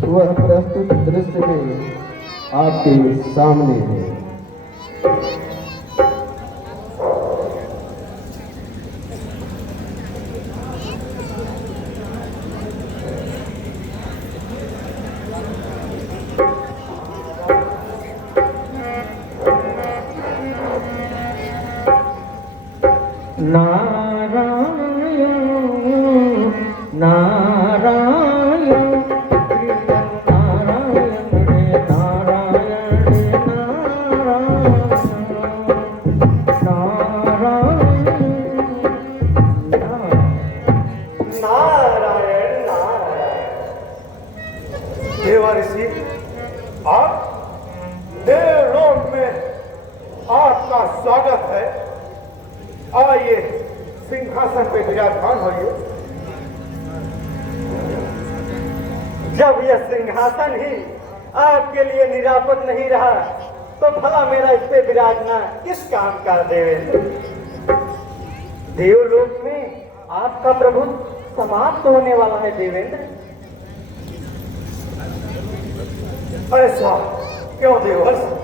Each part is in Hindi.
वह प्रस्तुत दृश्य में आपके सामने है। नारायण नारायण देवर्षि, आप देवलोक में आपका स्वागत है। आइए सिंहासन पे विराजमान होइए। जब यह सिंहासन ही आपके लिए निरापद नहीं रहा तो भला मेरा इस पे विराजना किस काम का? देवेंद्र, देवलोक में आपका प्रभुत्व समाप्त होने वाला है। देवेंद्र, ऐसा क्यों देवर्षि?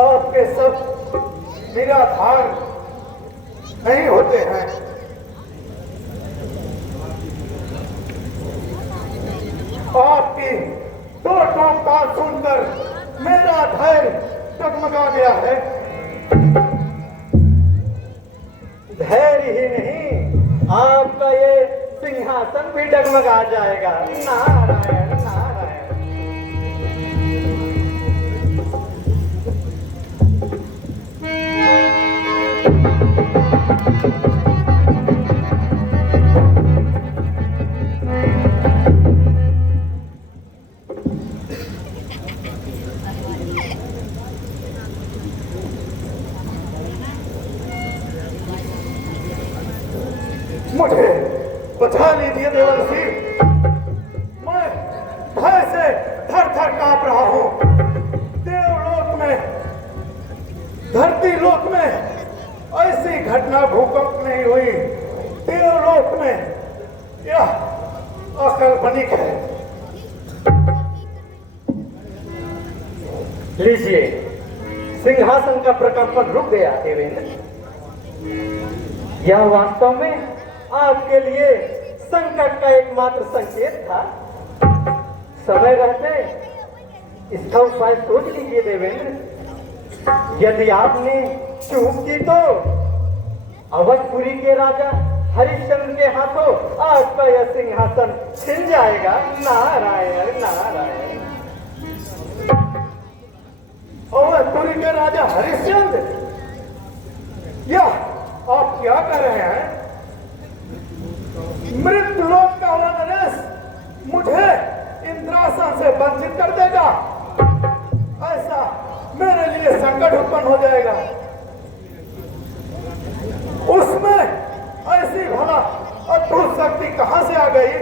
आपके सब निराधार नहीं होते हैं। आपकी दो बात सुनकर मेरा धैर्य डगमगा गया है। धैर्य ही नहीं, आपका ये सिंहासन भी डगमगा जाएगा। नारायण नारायण। मुझे बचा लीजिए देवर्षि, मैं भय से थर थर कांप रहा हूं। देवलोक में, धरती लोक में ऐसी घटना भूकंप नहीं हुई। देवलोक में यह अकाल्पनिक है। लीजिए, सिंहासन का प्रकंपन रुक गया। देवेंद्र, यह वास्तव में आपके लिए संकट का एकमात्र संकेत था। समय रहते इसका उपाय सोच लीजिए। देवेंद्र, यदि आपने चूक की तो अवधपुरी के राजा हरिश्चंद्र के हाथों आपका यह सिंहासन छिन जाएगा। नारायण नारायण। अवधपुरी के राजा हरिश्चंद्र, यह आप क्या कर रहे हैं? मृत्युलोक का वनरस मुझे इंद्रासन से वंचित कर देगा। ऐसा मेरे लिए संकट उत्पन्न हो जाएगा। उसमें ऐसी भला अद्भुत शक्ति कहां से आ गई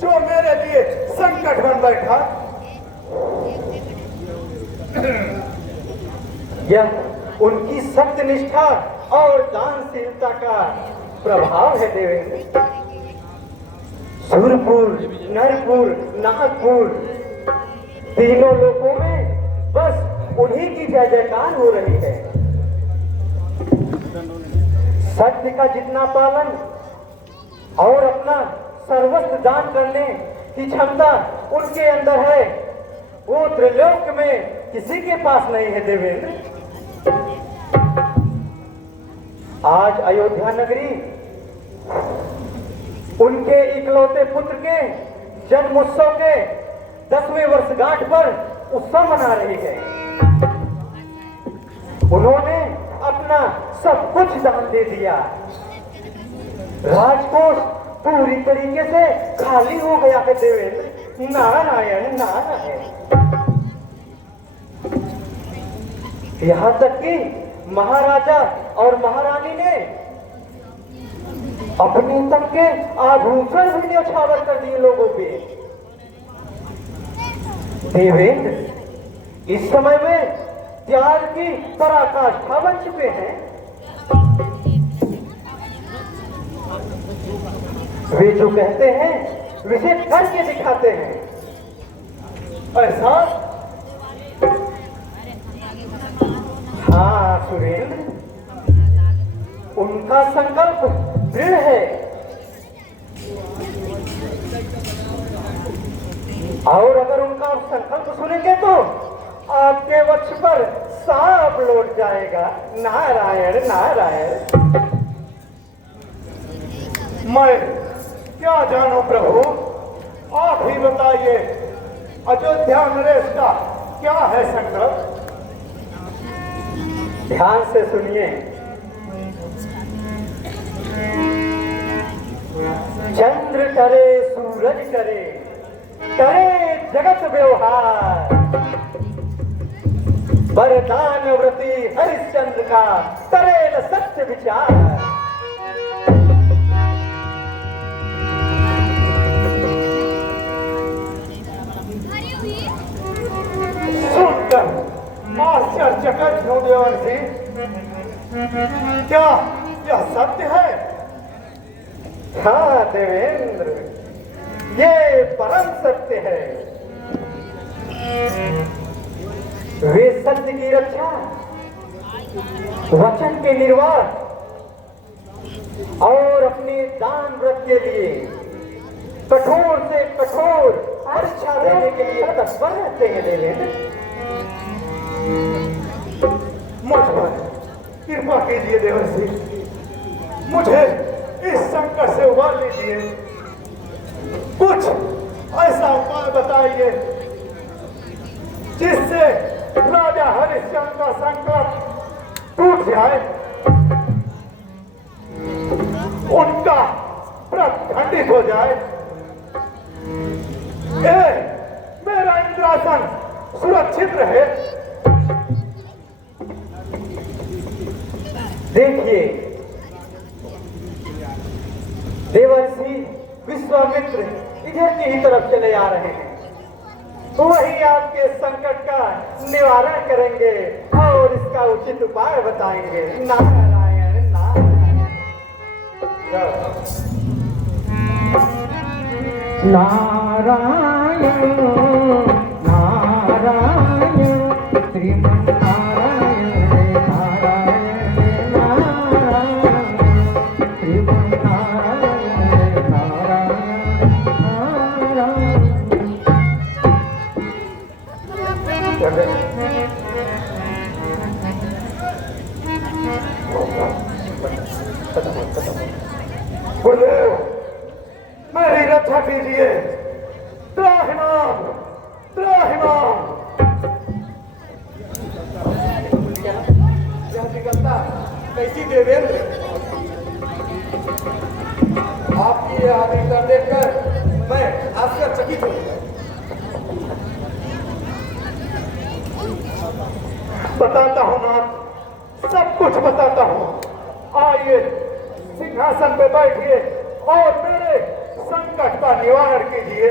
जो मेरे लिए संकट बन बैठा? यह उनकी सत्यनिष्ठा और दानशीलता का प्रभाव है। देवेंद्र, सुरपुर, नरपुर, नागपुर, तीनों लोकों में बस उन्हीं की जय जयकार हो रही है। सत्य का जितना पालन और अपना सर्वस्व दान करने की क्षमता उनके अंदर है, वो त्रिलोक में किसी के पास नहीं है। देवेंद्र, आज अयोध्या नगरी उनके इकलौते पुत्र के जन्मोत्सव के 10वें वर्षगांठ पर उत्सव मना रही है। उन्होंने अपना सब कुछ दान दे दिया। राजकोष पूरी तरीके से खाली हो गया है। देवेंद्र, नारायण नारायण। यहां तक कि महाराजा और महारानी ने अपनी तक के आभूषण भी न्यौछावर कर दिए लोगों पे। देवेंद्र, इस समय में त्याग की पराकाष्ठा बन चुके हैं। वे जो कहते हैं विषय करके दिखाते हैं। ऐसा? हाँ सुरेंद्र, उनका संकल्प दृढ़ है और अगर उनका संकल्प सुनेंगे तो आपके वक्ष पर सांप लौट जाएगा। नारायण नारायण। मैं क्या जानूं प्रभु, आप ही बताइए, अयोध्या नरेश का क्या है संकल्प? ध्यान से सुनिए। चंद्र करे सूरज करे, करे जगत व्यवहार, वरदान व्रती हरिश्चंद्र का करे सत्य विचार। सुनकर आश्चर्यचकित हूं देवर्षि, क्या यह सत्य है? हाँ देवेंद्र, ये परम सत्य है। वे सत्य की रक्षा, वचन के निर्वाह और अपने दान व्रत के लिए कठोर से कठोर परीक्षा देने के लिए तत्पर रहते हैं देवेंद्र। मुझ पर कृपा कीजिए देवर्षि, मुझे इस संकट से उबार लीजिए। कुछ ऐसा उपाय बताइए जिससे राजा हरिश्चंद्र का संकल्प टूट जाए, उनका व्रत खंडित हो जाए, मेरा इंद्रासन सुरक्षित रहे। देखिए देवर्षि विश्वामित्र इधर की ही तरफ चले आ रहे हैं, तो वही आपके संकट का निवारण करेंगे और इसका उचित उपाय बताएंगे। नारायण नारायण। नारायण नारायण श्रीमन्नारायण नारायण नारायण श्रीमन्नारायण नारायण गुरुदेव, मेरी रक्षा कीजिए। त्राहिमाम त्राहिमाम। यह निकलता कैसी देवेंद्र? आपकी यह आदेश देखकर मैं आश्चर्यचकित हूँ। बताता हूँ नाथ, सब कुछ बताता हूँ। आइए सिंहासन पे बैठिए और मेरे संकट का निवारण कीजिए।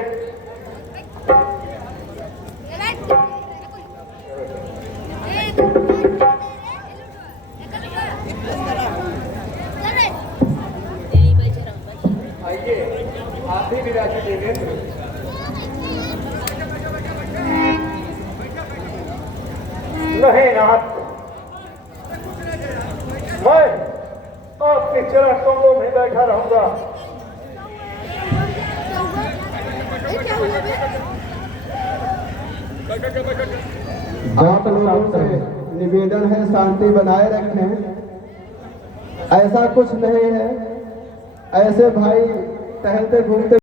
आइए आप भी विराजी देवेंद्र। नहीं नाथ, मैं आपके चरण कमलों में बैठा रहूंगा। आप लोगों से निवेदन है शांति बनाए रखें। ऐसा कुछ नहीं है, ऐसे भाई टहलते घूमते